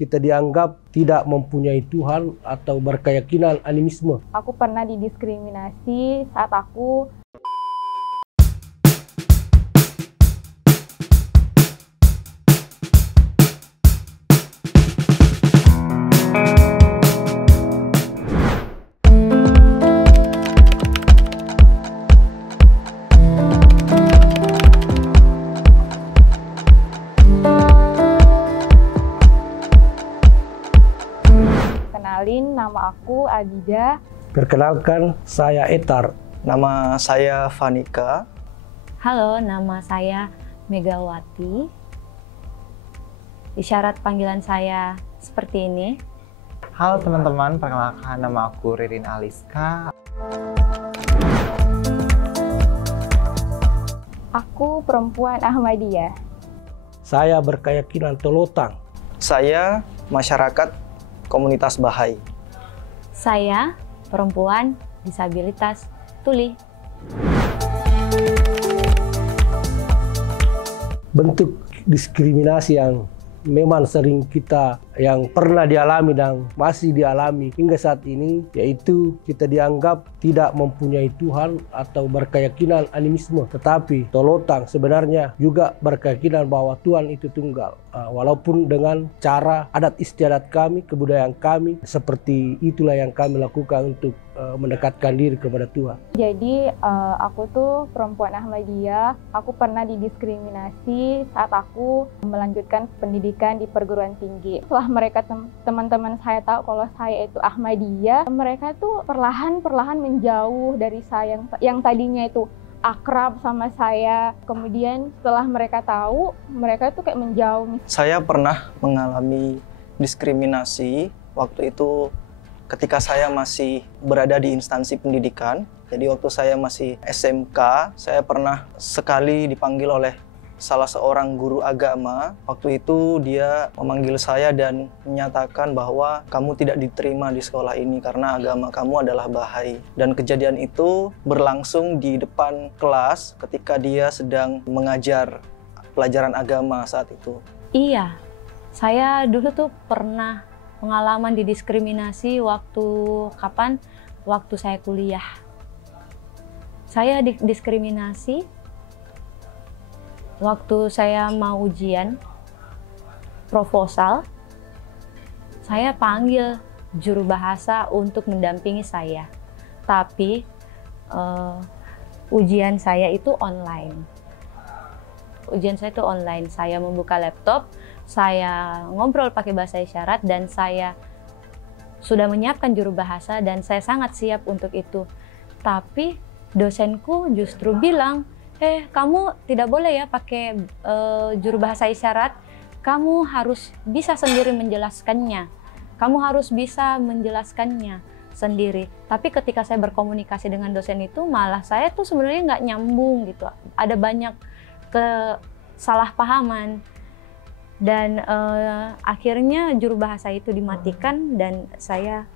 kita dianggap tidak mempunyai Tuhan atau berkeyakinan animisme. Aku pernah didiskriminasi saat aku kenalin, nama aku Adida. Perkenalkan, saya Etar. Nama saya Vanika. Halo, nama saya Megawati. Isyarat panggilan saya seperti ini. Halo teman-teman, perkenalkan nama aku Ririn Aliska. Aku perempuan Ahmadiyah. Saya berkeyakinan Tolotang. Saya masyarakat komunitas Bahai. Saya perempuan disabilitas tuli. Bentuk diskriminasi yang memang sering yang pernah dialami dan masih dialami hingga saat ini, yaitu kita dianggap tidak mempunyai Tuhan atau berkeyakinan animisme. Tetapi Tolotang sebenarnya juga berkeyakinan bahwa Tuhan itu tunggal. Walaupun dengan cara adat istiadat kami, kebudayaan kami, seperti itulah yang kami lakukan untuk mendekatkan diri kepada Tuhan. Jadi aku tuh perempuan Ahmadiyah. Aku pernah didiskriminasi saat aku melanjutkan pendidikan di perguruan tinggi. Setelah mereka teman-teman saya tahu kalau saya itu Ahmadiyah, mereka tuh perlahan-perlahan menjauh dari saya yang tadinya itu akrab sama saya. Kemudian setelah mereka tahu, mereka tuh kayak menjauh. Saya pernah mengalami diskriminasi waktu itu ketika saya masih berada di instansi pendidikan. Jadi waktu saya masih SMK, saya pernah sekali dipanggil oleh salah seorang guru agama. Waktu itu dia memanggil saya dan menyatakan bahwa kamu tidak diterima di sekolah ini karena agama kamu adalah Bahai. Dan kejadian itu berlangsung di depan kelas ketika dia sedang mengajar pelajaran agama saat itu. Iya, saya dulu tuh pernah pengalaman didiskriminasi waktu kapan? Waktu saya kuliah. Saya didiskriminasi waktu saya mau ujian proposal. Saya panggil juru bahasa untuk mendampingi saya. Tapi ujian saya itu online. Saya membuka laptop, saya ngobrol pakai bahasa isyarat, dan saya sudah menyiapkan juru bahasa dan saya sangat siap untuk itu. Tapi dosenku justru bilang, kamu tidak boleh ya pakai juru bahasa isyarat, kamu harus bisa sendiri menjelaskannya. Kamu harus bisa menjelaskannya sendiri. Tapi ketika saya berkomunikasi dengan dosen itu, malah saya tuh sebenarnya nggak nyambung gitu. Ada banyak kesalahpahaman. Dan akhirnya juru bahasa itu dimatikan dan saya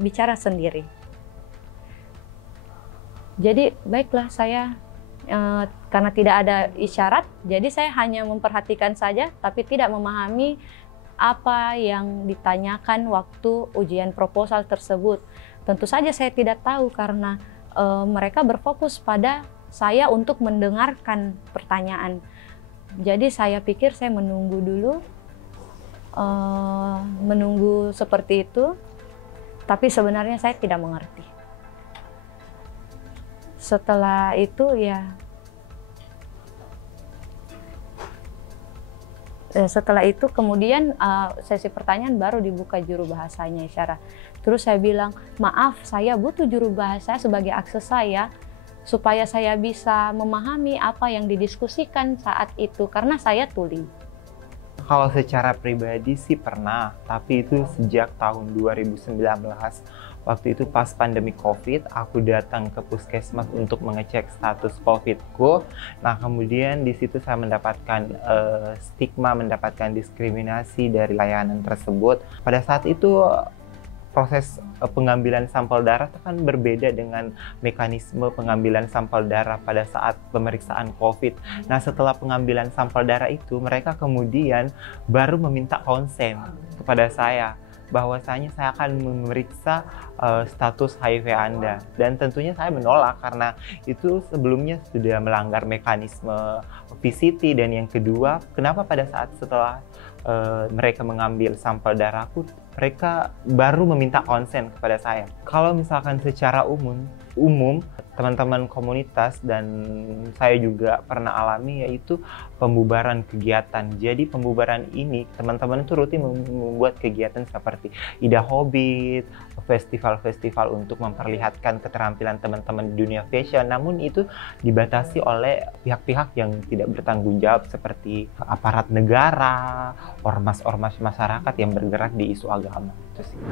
bicara sendiri. Jadi baiklah, saya karena tidak ada isyarat, jadi saya hanya memperhatikan saja, tapi tidak memahami apa yang ditanyakan waktu ujian proposal tersebut. Tentu saja saya tidak tahu karena mereka berfokus pada saya untuk mendengarkan pertanyaan. Jadi saya pikir saya menunggu dulu, menunggu seperti itu, tapi sebenarnya saya tidak mengerti. Setelah itu kemudian sesi pertanyaan baru dibuka juru bahasanya isyarat. Terus saya bilang, maaf, saya butuh juru bahasa sebagai akses saya supaya saya bisa memahami apa yang didiskusikan saat itu karena saya tuli. Kalau secara pribadi sih pernah, tapi itu sejak tahun 2019. Waktu itu pas pandemi COVID, aku datang ke puskesmas untuk mengecek status COVID-ku. Nah, kemudian di situ saya mendapatkan stigma, mendapatkan diskriminasi dari layanan tersebut. Pada saat itu proses pengambilan sampel darah itu kan berbeda dengan mekanisme pengambilan sampel darah pada saat pemeriksaan COVID. Nah, setelah pengambilan sampel darah itu, mereka kemudian baru meminta konsen kepada saya bahwasanya saya akan memeriksa status HIV Anda. Dan tentunya saya menolak karena itu sebelumnya sudah melanggar mekanisme PCT. Dan yang kedua, kenapa pada saat setelah mereka mengambil sampel darahku, mereka baru meminta konsen kepada saya. Kalau misalkan secara umum teman-teman komunitas dan saya juga pernah alami, yaitu pembubaran kegiatan. Jadi pembubaran ini teman-teman itu rutin membuat kegiatan seperti Ida Hobbit, festival-festival untuk memperlihatkan keterampilan teman-teman di dunia fashion. Namun itu dibatasi oleh pihak-pihak yang tidak bertanggung jawab seperti aparat negara, ormas-ormas masyarakat yang bergerak di isu agama. Itu sih.